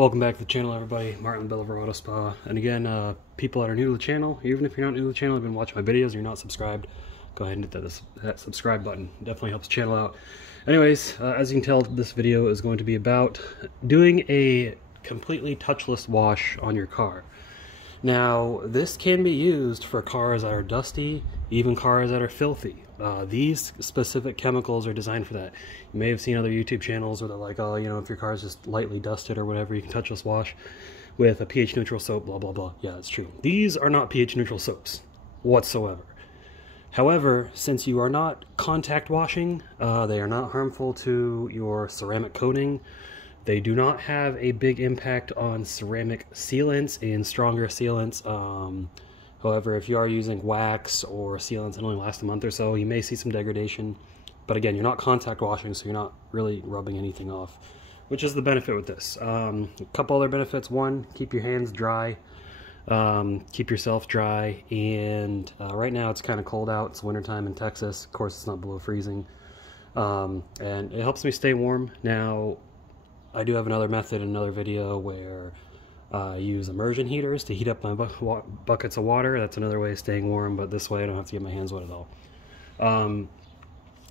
Welcome back to the channel, everybody. Martin Belliver Auto Spa. And again, people that are new to the channel, even if you're not new to the channel, you've been watching my videos and you're not subscribed, go ahead and hit that subscribe button. It definitely helps the channel out. Anyways, as you can tell, this video is going to be about doing a completely touchless wash on your car. Now, this can be used for cars that are dusty, even cars that are filthy. These specific chemicals are designed for that. You may have seen other YouTube channels where they're like, oh, you know, if your car is just lightly dusted or whatever, you can touchless wash with a pH neutral soap, blah, blah, blah. Yeah, that's true. These are not pH neutral soaps whatsoever. However, since you are not contact washing, they are not harmful to your ceramic coating. They do not have a big impact on ceramic sealants and stronger sealants. However, if you are using wax or sealants that only last a month or so, you may see some degradation. But again, you're not contact washing, so you're not really rubbing anything off, which is the benefit with this. A couple other benefits. One, keep your hands dry. Keep yourself dry. And right now it's kind of cold out. It's wintertime in Texas. Of course, it's not below freezing. And it helps me stay warm. Now, I do have another method in another video where I use immersion heaters to heat up my buckets of water. That's another way of staying warm, but this way I don't have to get my hands wet at all.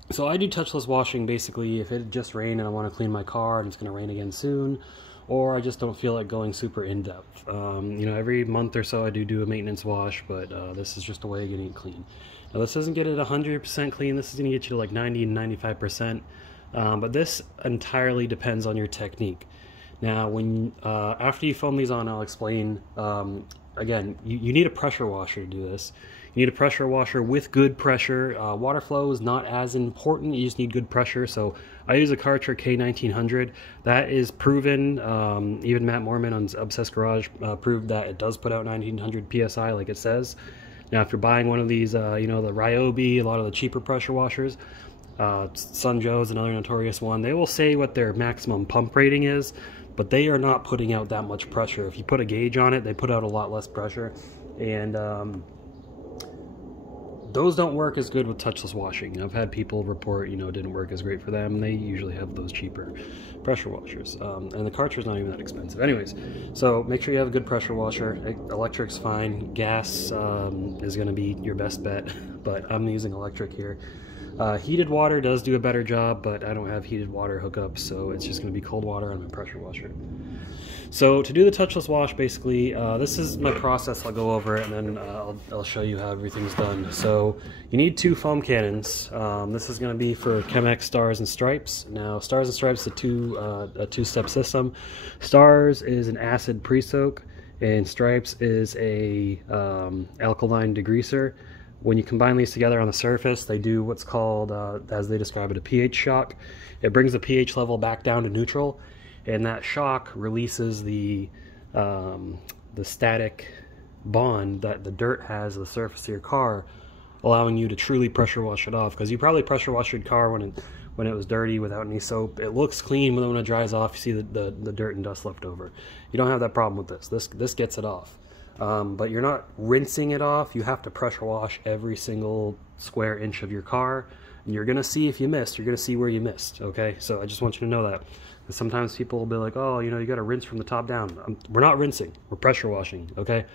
So I do touchless washing basically if it just rained and I want to clean my car and it's going to rain again soon, or I just don't feel like going super in-depth. You know, every month or so I do a maintenance wash, but this is just a way of getting it clean. Now this doesn't get it 100% clean. This is going to get you to like 90 and 95%. But this entirely depends on your technique. Now, when after you foam these on, I'll explain. Again, you need a pressure washer to do this. You need a pressure washer with good pressure. Water flow is not as important. You just need good pressure. So I use a Karcher K1900. That is proven. Even Matt Mormon on Obsessed Garage proved that it does put out 1900 psi, like it says. Now, if you're buying one of these, you know, the Ryobi, a lot of the cheaper pressure washers. Sun Joe's another notorious one. They will say what their maximum pump rating is, but they are not putting out that much pressure. If you put a gauge on it, they put out a lot less pressure, and those don't work as good with touchless washing. I've had people report, you know, it didn't work as great for them, and they usually have those cheaper pressure washers. And the Karcher's not even that expensive. Anyways, so make sure you have a good pressure washer. Electric's fine. Gas is going to be your best bet, but I'm using electric here. Heated water does do a better job, but I don't have heated water hookups, so it's just going to be cold water on my pressure washer. So to do the touchless wash, basically, this is my process. I'll go over it, and then I'll show you how everything's done. So you need 2 foam cannons. This is going to be for chem-x Stars and Stripes. Now, Stars and Stripes is a two-step system. Stars is an acid pre-soak, and Stripes is a alkaline degreaser. When you combine these together on the surface, they do what's called, as they describe it, a pH shock. It brings the pH level back down to neutral, and that shock releases the static bond that the dirt has on the surface of your car, allowing you to truly pressure wash it off. Because you probably pressure washed your car when it was dirty without any soap. It looks clean, but when it dries off, you see the dirt and dust left over. You don't have that problem with this. This gets it off. But you're not rinsing it off. You have to pressure wash every single square inch of your car. And you're going to see if you missed. You're going to see where you missed, okay? So I just want you to know that. Because sometimes people will be like, oh, you know, you got to rinse from the top down. We're not rinsing. We're pressure washing, okay?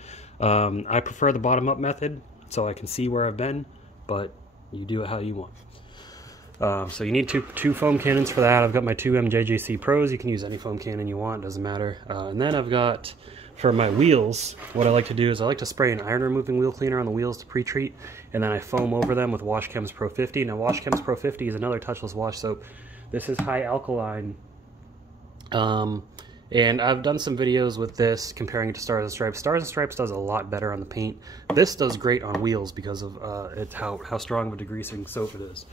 I prefer the bottom-up method so I can see where I've been, but you do it how you want. So you need two foam cannons for that. I've got my 2 MJJC Pros. You can use any foam cannon you want. Doesn't matter. And then I've got... For my wheels, what I like to do is I like to spray an iron removing wheel cleaner on the wheels to pre-treat, and then I foam over them with Chem's Pro 50. Now, Chem's Pro 50 is another touchless wash soap. This is high alkaline, and I've done some videos with this comparing it to Stars and Stripes. Stars and Stripes does a lot better on the paint. This does great on wheels because of how strong of a degreasing soap it is.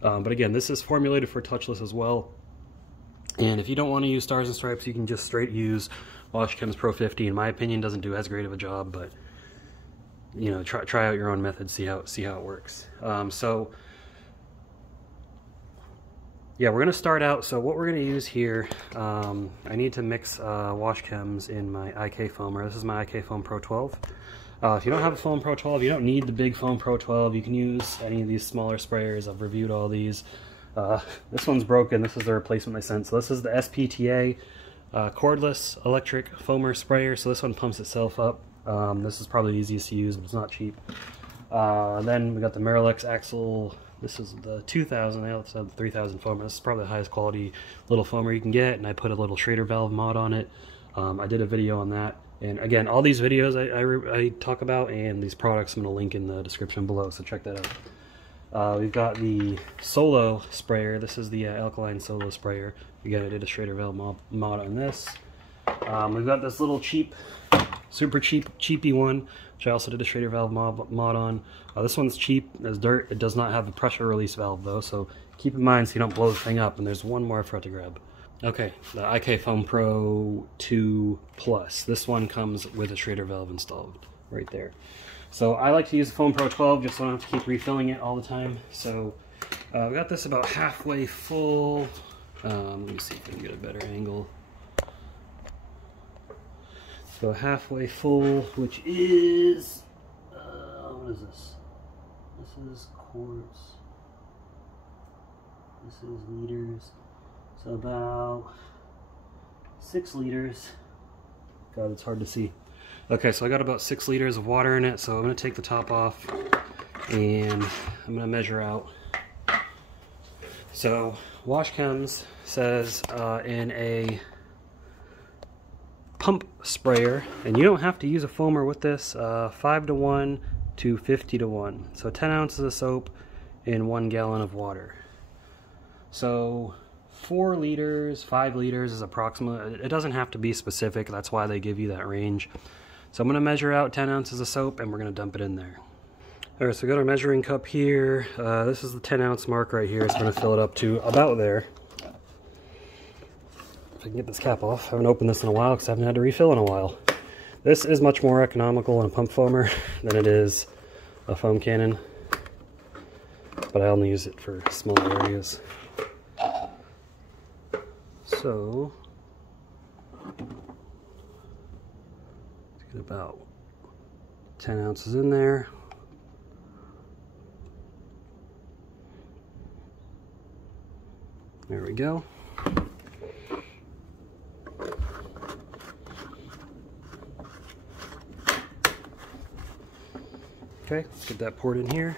But again, this is formulated for touchless as well. And if you don't want to use Stars and Stripes, you can just straight use Chem's Pro 50. In my opinion, doesn't do as great of a job, but you know, try out your own method, see how it works. So yeah, we're gonna start out. So what we're gonna use here, I need to mix Wash Chems in my IK foamer. This is my IK Foam Pro 12. If you don't have a Foam Pro 12, you don't need the big Foam Pro 12. You can use any of these smaller sprayers. I've reviewed all these. This one's broken. This is the replacement they sent. So this is the SPTA Cordless electric foamer sprayer, so this one pumps itself up. This is probably the easiest to use, but it's not cheap. Then we got the Miralex Axle. This is the 2000, they also have the 3000 foamer. This is probably the highest quality little foamer you can get, and I put a little Schrader valve mod on it. I did a video on that. And again, all these videos I talk about and these products I'm going to link in the description below, so check that out. We've got the Solo sprayer. This is the alkaline Solo sprayer. Again, I did a Schrader valve mod on this. We've got this little cheap, super cheapy one, which I also did a Schrader valve mod on. This one's cheap as dirt. It does not have a pressure release valve though, so keep in mind so you don't blow the thing up. And there's one more I forgot to grab. Okay, the IK Foam Pro 2 Plus. This one comes with a Schrader valve installed right there. So I like to use the Foam Pro 12 just so I don't have to keep refilling it all the time. So we got this about halfway full. Let me see if I can get a better angle. So halfway full, which is, what is this? This is quarts. This is liters. So about 6 liters. God, it's hard to see. Okay, so I got about 6 liters of water in it, so I'm going to take the top off and I'm going to measure out. So Wash Chems says in a pump sprayer, and you don't have to use a foamer with this, 5:1 to 50:1. So 10 ounces of soap in 1 gallon of water. So 4 liters, 5 liters is approximate. It doesn't have to be specific. That's why they give you that range. So I'm going to measure out 10 ounces of soap and we're going to dump it in there. All right, so we got our measuring cup here. This is the 10 ounce mark right here. It's going to fill it up to about there. If I can get this cap off. I haven't opened this in a while because I haven't had to refill in a while. This is much more economical in a pump foamer than it is a foam cannon. But I only use it for smaller areas. So, let's get about 10 ounces in there. There we go. Okay, let's get that poured in here.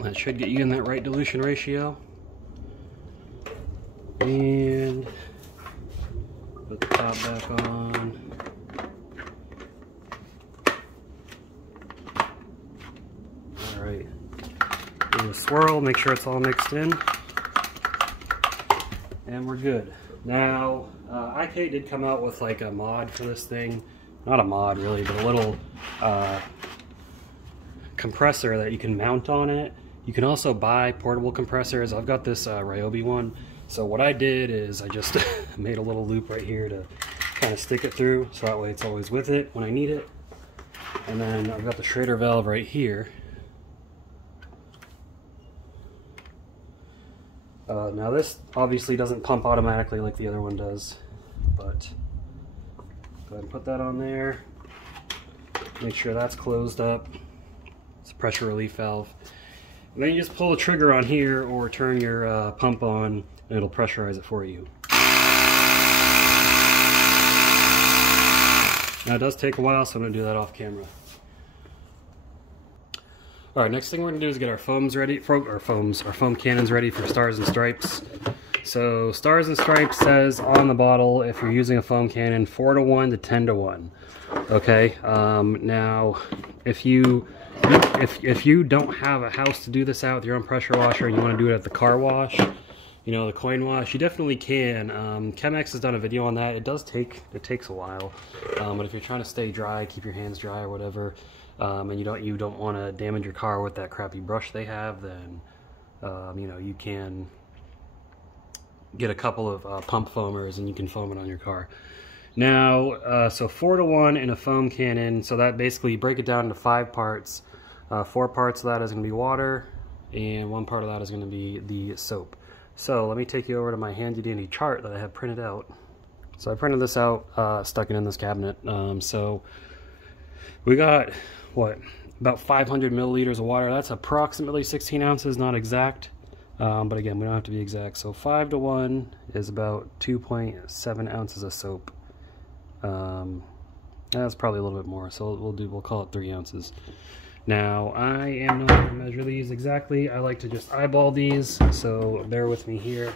That should get you in that right dilution ratio. And put the top back on. Alright. Give it a swirl, make sure it's all mixed in. And we're good. Now, IK did come out with like a mod for this thing. Not a mod really, but a little compressor that you can mount on it. You can also buy portable compressors. I've got this Ryobi one. So what I did is I just made a little loop right here to kind of stick it through, so that way it's always with it when I need it. And then I've got the Schrader valve right here. Now this obviously doesn't pump automatically like the other one does, but go ahead and put that on there. Make sure that's closed up. It's a pressure relief valve. And then you just pull the trigger on here or turn your pump on and it'll pressurize it for you. Now it does take a while, so I'm going to do that off camera. Alright, next thing we're going to do is get our foams ready, our foam cannons ready for Stars and Stripes. So Stars and Stripes says on the bottle, if you're using a foam cannon, 4:1 to 10:1. Okay, now if you don't have a house to do this out with your own pressure washer and you want to do it at the car wash, you know, the coin wash, you definitely can. Chem-x has done a video on that. It takes a while, but if you're trying to stay dry, keep your hands dry or whatever, and you don't want to damage your car with that crappy brush they have, then you know, you can get a couple of pump foamers and you can foam it on your car. Now, so 4:1 in a foam cannon, so that basically, you break it down into 5 parts. 4 parts of that is going to be water, and 1 part of that is going to be the soap. So let me take you over to my handy dandy chart that I have printed out. So I printed this out, stuck it in this cabinet. So we got, what, about 500 milliliters of water. That's approximately 16 ounces, not exact. But again, we don't have to be exact. So 5 to 1 is about 2.7 ounces of soap. That's probably a little bit more. So we'll call it 3 ounces. Now, I am not going to measure these exactly. I like to just eyeball these, so bear with me here.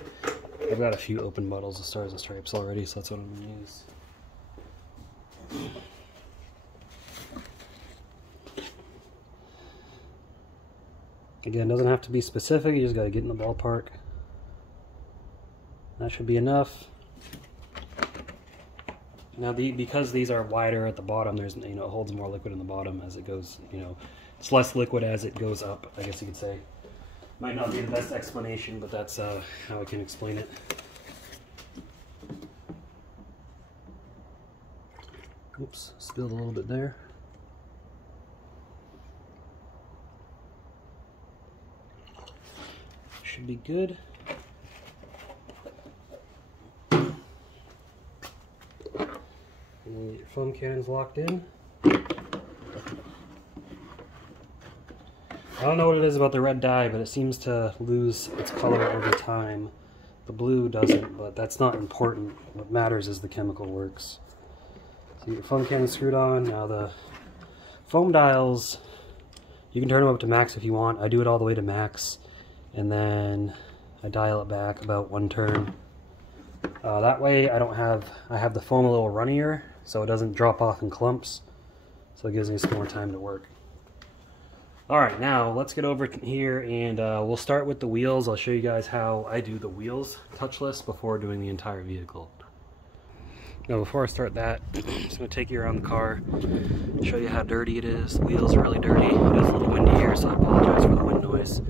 I've got a few open bottles of Stars and Stripes already, so that's what I'm going to use. Again, doesn't have to be specific, you just got to get in the ballpark. That should be enough. Now, because these are wider at the bottom, there's, it holds more liquid in the bottom as it goes, it's less liquid as it goes up, I guess you could say. Might not be the best explanation, but that's how I can explain it. Oops, spilled a little bit there. Should be good. And then get your foam cannons locked in. I don't know what it is about the red dye, but it seems to lose its color over time. The blue doesn't, but that's not important. What matters is the chemical works. So your foam cannon screwed on. Now the foam dials, you can turn them up to max if you want. I do it all the way to max, and then I dial it back about 1 turn. That way I have the foam a little runnier, so it doesn't drop off in clumps. So it gives me some more time to work. Alright, now let's get over here and we'll start with the wheels. I'll show you guys how I do the wheels touchless before doing the entire vehicle. Now before I start that, I'm just going to take you around the car, show you how dirty it is. The wheels are really dirty. It is a little windy here, so I apologize for the wind noise.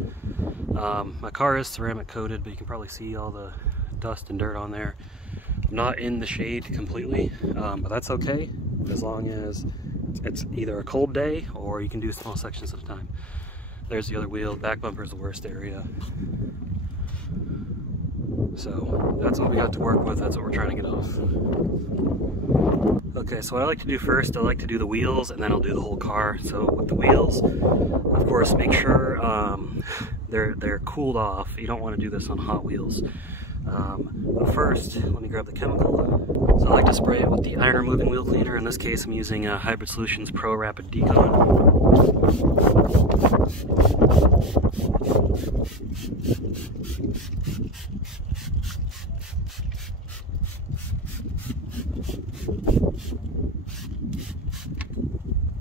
My car is ceramic coated, but you can probably see all the dust and dirt on there. I'm not in the shade completely, but that's okay as long as it's either a cold day or you can do small sections at a time. There's the other wheel. Back bumper is the worst area. So that's what we got to work with. That's what we're trying to get off. Okay, so what I like to do first, I like to do the wheels and then I'll do the whole car. So with the wheels, of course, make sure they're cooled off. You don't want to do this on hot wheels. But first, let me grab the chemical. So I like to spray it with the iron removing wheel cleaner. In this case, I'm using Hybrid Solutions Pro Rapid Decon.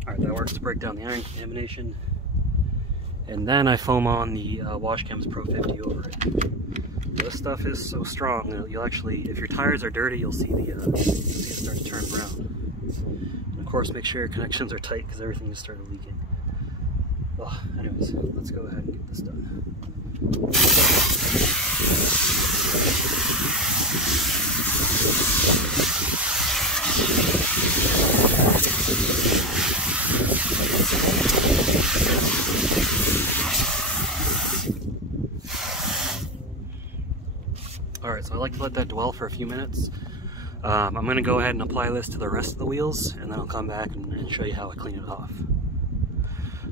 Alright, that works to break down the iron contamination. And then I foam on the Wash Chems Pro 50 over it. This stuff is so strong, you'll actually, if your tires are dirty, you'll see it start to turn brown. And of course, make sure your connections are tight because everything just started leaking. Well, anyways, let's go ahead and get this done. Alright, so I like to let that dwell for a few minutes. I'm going to go ahead and apply this to the rest of the wheels, and then I'll come back and show you how I clean it off.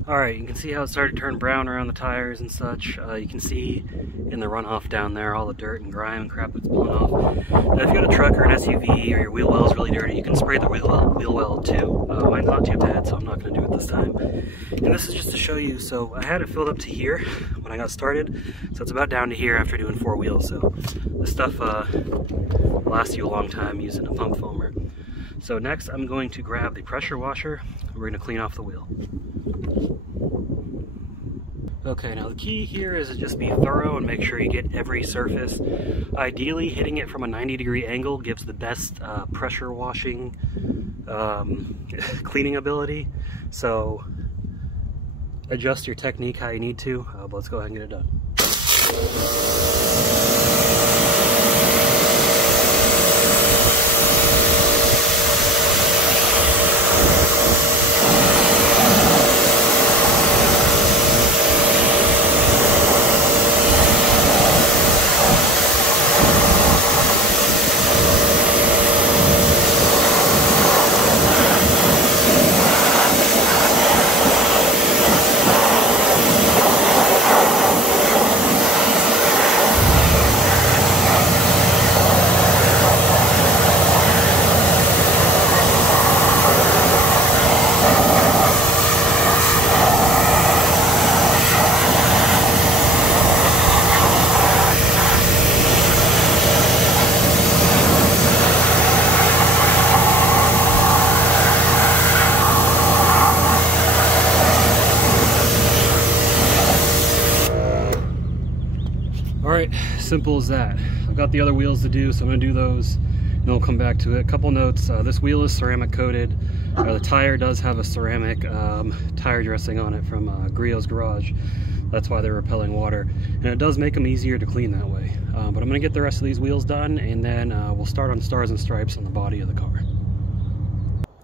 Alright, you can see how it started to turn brown around the tires and such. You can see in the runoff down there all the dirt and grime and crap that's blown off. Now if you got a truck or an SUV or your wheel well is really dirty, you can spray the wheel well too. Mine's not too bad, so I'm not going to do it this time. And this is just to show you, so I had it filled up to here when I got started, so it's about down to here after doing 4 wheels. So this stuff will last you a long time using a pump foamer. So next I'm going to grab the pressure washer and we're going to clean off the wheel. Okay, now the key here is to just be thorough and make sure you get every surface. Ideally, hitting it from a 90-degree angle gives the best pressure washing cleaning ability. So adjust your technique how you need to, but let's go ahead and get it done. simple as that. I've got the other wheels to do, so I'm going to do those and we'll come back to it. A couple notes, this wheel is ceramic coated. The tire does have a ceramic tire dressing on it from Griot's Garage. That's why they're repelling water, and it does make them easier to clean that way. But I'm going to get the rest of these wheels done, and then we'll start on stars and stripes on the body of the car.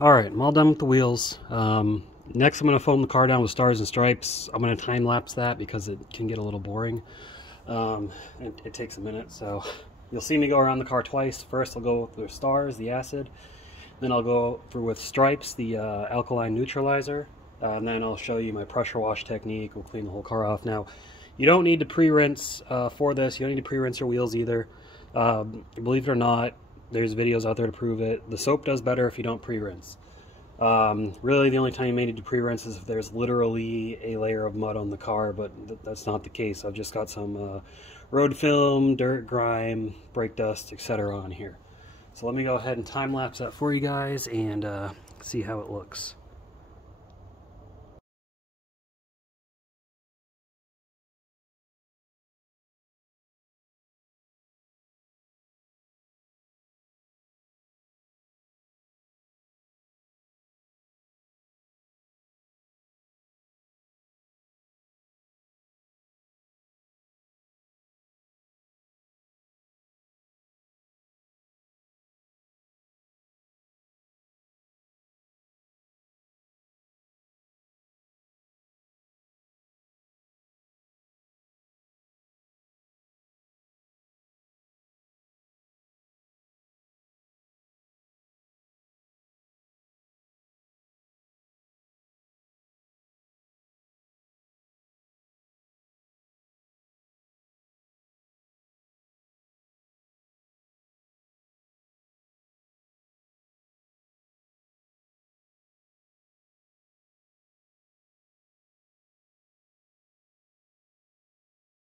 Alright, I'm all done with the wheels. Next I'm going to foam the car down with stars and stripes. I'm going to time lapse that because it can get a little boring. It takes a minute, so you'll see me go around the car twice. First I'll go with the stars, the acid. Then I'll go with stripes, the alkaline neutralizer. And then I'll show you my pressure wash technique. We'll clean the whole car off. Now, you don't need to pre-rinse for this. You don't need to pre-rinse your wheels either. Believe it or not, there's videos out there to prove it. The soap does better if you don't pre-rinse. Really, the only time you may need to pre-rinse is if there's literally a layer of mud on the car, but that's not the case. I've just got some road film, dirt, grime, brake dust, etc. on here. So let me go ahead and time-lapse that for you guys and see how it looks.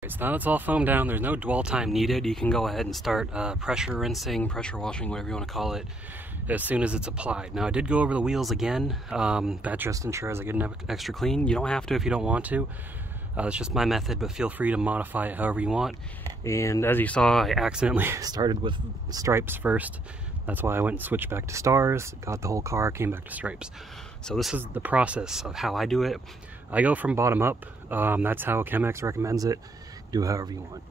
So now it's all foamed down, there's no dwell time needed. You can go ahead and start pressure rinsing, pressure washing, whatever you want to call it, as soon as it's applied. Now I did go over the wheels again, that just ensures I get an extra clean. You don't have to if you don't want to. It's just my method, but feel free to modify it however you want. And as you saw, I accidentally started with stripes first. That's why I went and switched back to stars, got the whole car, came back to stripes. So this is the process of how I do it. I go from bottom up. That's how chem-x recommends it. Do however you want.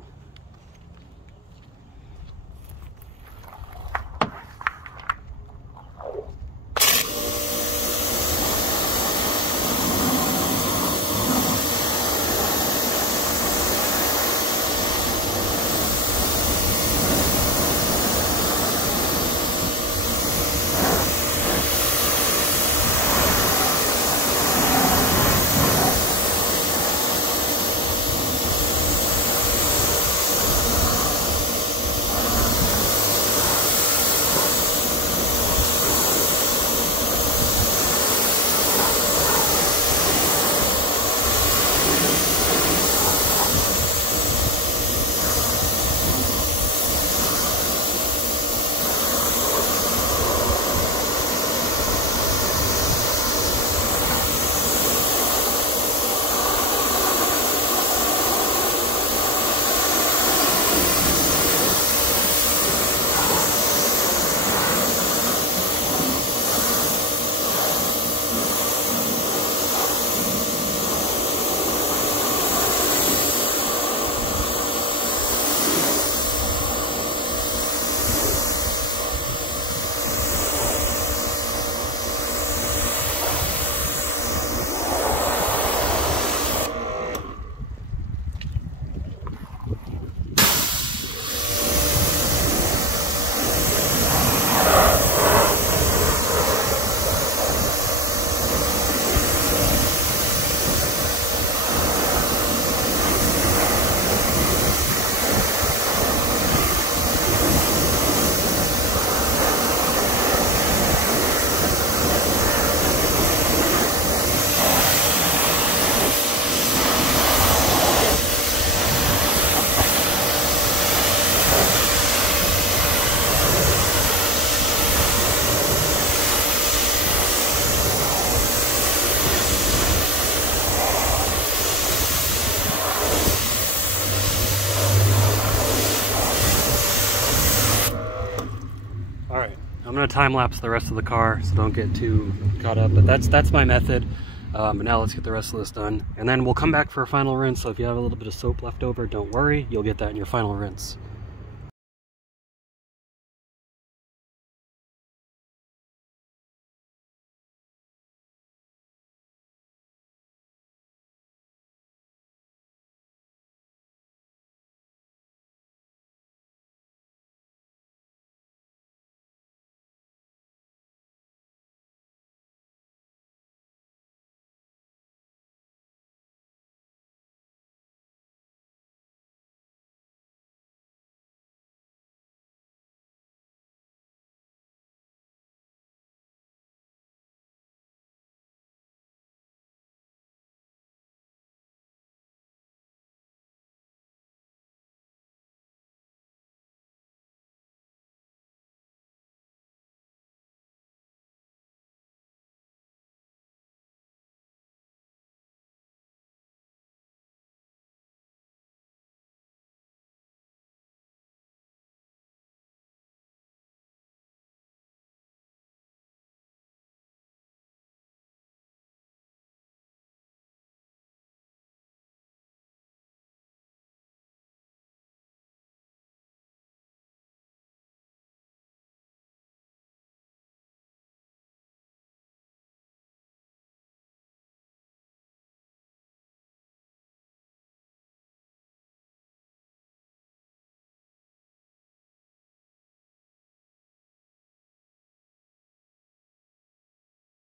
gonna time lapse the rest of the car, so don't get too caught up. But that's my method. But now let's get the rest of this done, and then we'll come back for a final rinse. So if you have a little bit of soap left over, don't worry, you'll get that in your final rinse.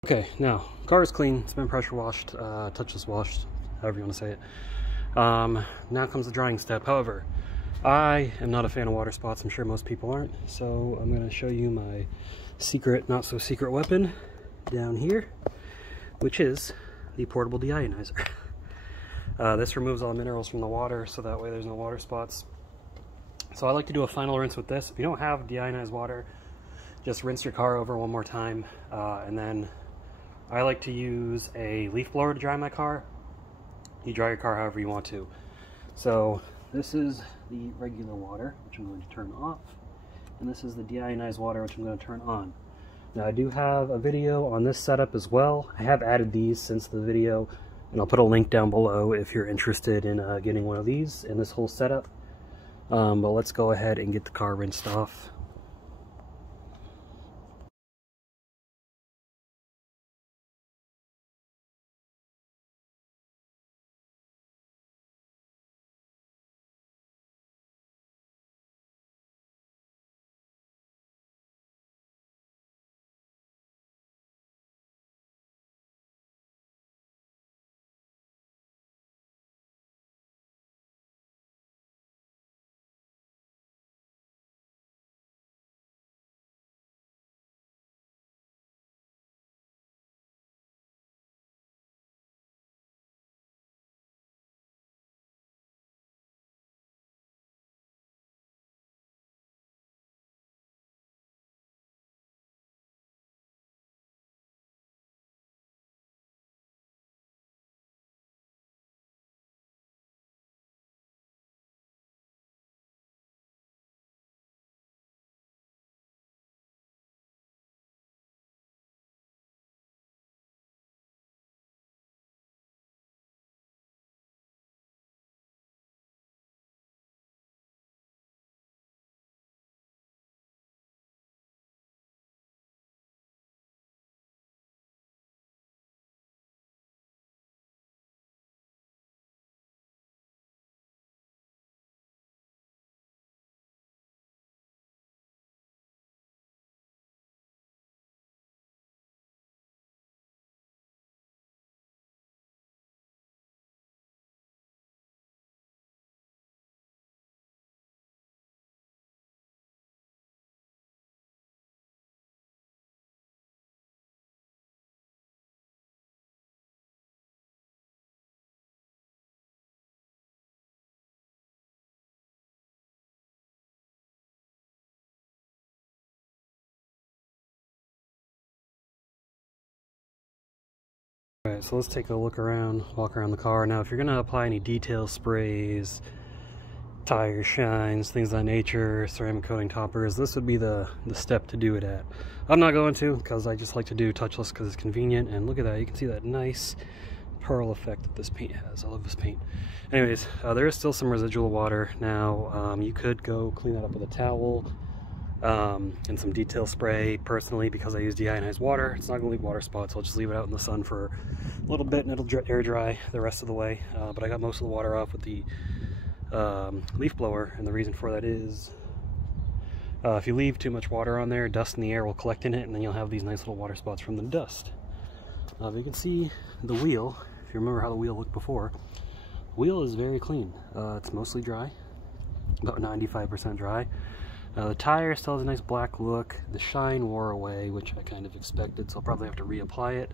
Okay, now, car is clean, it's been pressure washed, touchless washed, however you want to say it. Now comes the drying step. However, I am not a fan of water spots, I'm sure most people aren't, so I'm going to show you my secret, not so secret weapon down here, which is the portable deionizer. This removes all the minerals from the water, so that way there's no water spots. So I like to do a final rinse with this. If you don't have deionized water, just rinse your car over one more time, and then I like to use a leaf blower to dry my car. You dry your car however you want to. So this is the regular water, which I'm going to turn off, and this is the deionized water, which I'm going to turn on. Now I do have a video on this setup as well. I have added these since the video, and I'll put a link down below if you're interested in getting one of these and this whole setup. But let's go ahead and get the car rinsed off. Alright, so let's take a look around, walk around the car. Now if you're going to apply any detail sprays, tire shines, things of that nature, ceramic coating toppers, this would be the step to do it at. I'm not going to, because I just like to do touchless because it's convenient. And look at that, you can see that nice pearl effect that this paint has. I love this paint. Anyways, there is still some residual water. Now you could go clean that up with a towel and some detail spray. Personally, because I use deionized water, it's not going to leave water spots, so I'll just leave it out in the sun for a little bit and it'll air dry the rest of the way. But I got most of the water off with the leaf blower, and the reason for that is if you leave too much water on there, dust in the air will collect in it, and then you'll have these nice little water spots from the dust. You can see the wheel, if you remember how the wheel looked before. The wheel is very clean. It's mostly dry, about 95% dry. The tire still has a nice black look. The shine wore away, which I kind of expected, so I'll probably have to reapply it,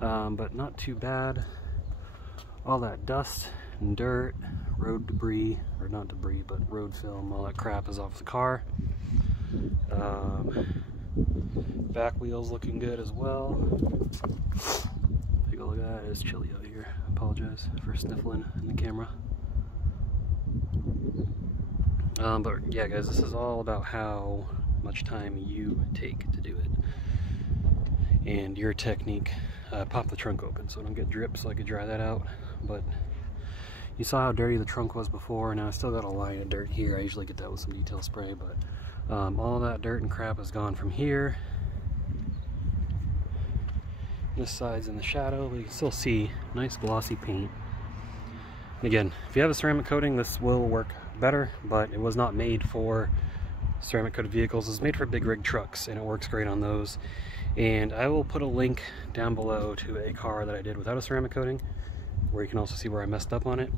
but not too bad. All that dust and dirt, road debris, or not debris, but road film, all that crap is off the car. Back wheel's looking good as well. Take a look at that, it's chilly out here. I apologize for sniffling in the camera. But yeah guys, this is all about how much time you take to do it and your technique. Pop the trunk open so I don't get drip, so I could dry that out. But you saw how dirty the trunk was before. Now I still got a line of dirt here. I usually get that with some detail spray, but all that dirt and crap is gone from here. This side's in the shadow, but you can still see nice glossy paint. And again, if you have a ceramic coating, this will work better, but it was not made for ceramic coated vehicles. It's made for big rig trucks, and it works great on those. And I will put a link down below to a car that I did without a ceramic coating, where you can also see where I messed up on it,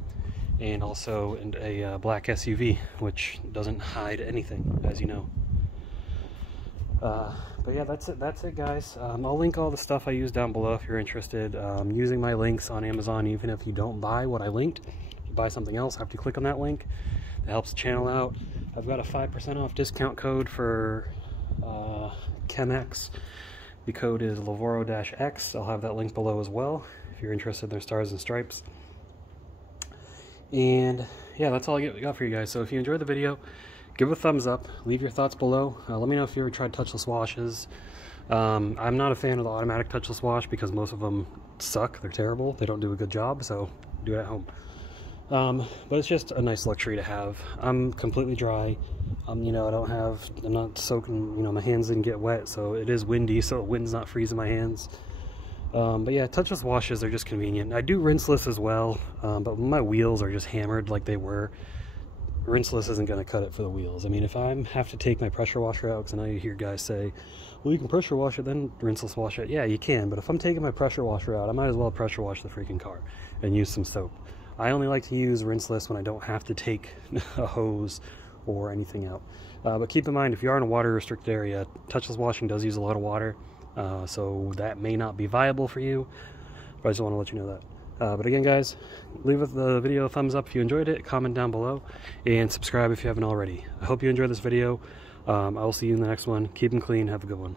and also in a black SUV, which doesn't hide anything, as you know. But yeah, that's it guys. I'll link all the stuff I use down below if you're interested. Using my links on Amazon, even if you don't buy what I linked, if you buy something else, have to click on that link. That helps the channel out. I've got a 5% off discount code for chem-x. The code is Lavoro-X. I'll have that link below as well if you're interested in their stars and stripes. And yeah, that's all I got for you guys. So if you enjoyed the video, give it a thumbs up, leave your thoughts below. Let me know if you ever tried touchless washes. I'm not a fan of the automatic touchless wash because most of them suck. They're terrible. They don't do a good job, so do it at home. But it's just a nice luxury to have. I'm completely dry. You know, I'm not soaking, you know, my hands didn't get wet, so it is windy, so the wind's not freezing my hands. But yeah, touchless washes are just convenient. I do rinseless as well, but when my wheels are just hammered like they were, rinseless isn't going to cut it for the wheels. I mean, if I have to take my pressure washer out, because I know you hear guys say, well, you can pressure wash it, then rinseless wash it. Yeah, you can, but if I'm taking my pressure washer out, I might as well pressure wash the freaking car and use some soap. I only like to use rinseless when I don't have to take a hose or anything out. But keep in mind, if you are in a water restricted area, touchless washing does use a lot of water, so that may not be viable for you, but I just want to let you know that. But again guys, leave the video a thumbs up if you enjoyed it, comment down below, and subscribe if you haven't already. I hope you enjoyed this video. I will see you in the next one. Keep them clean, have a good one.